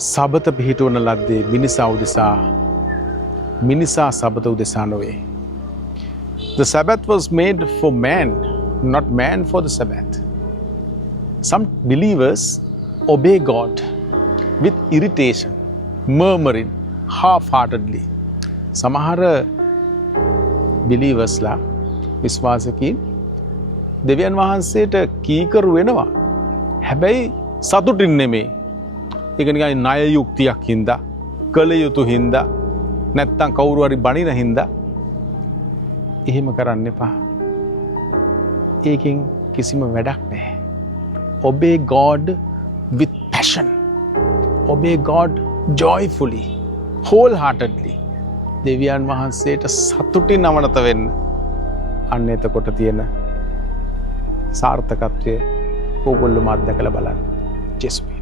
සබත පිහිටවන ලද්දේ මිනිසා උදෙසා මිනිසා සබත උදෙසා නොවේ. The Sabbath was made for man, not man for the Sabbath. Some believers obey God with irritation, murmuring, half-heartedly. සමහර believers ලා විශ්වාසකීන් දෙවියන් වහන්සේට කීකරු වෙනවා. හැබැයි සතුටින් නෙමේ. ඒක නිකන් ණය යුක්තියක් හින්දා, කළ යුතු හින්දා, නැත්තම් කවුරු හරි බණින හින්දා එහෙම කරන්න එපා. ඒකෙන් කිසිම වැඩක් නැහැ. Obey God with passion. Obey God joyfully, wholeheartedly. දෙවියන් වහන්සේට සතුටින් අවනත වෙන්න. අන්න එතකොට තියෙන සාර්ථකත්වය ඕගොල්ලෝම අත්දැකලා බලන්න. ජෙසුස්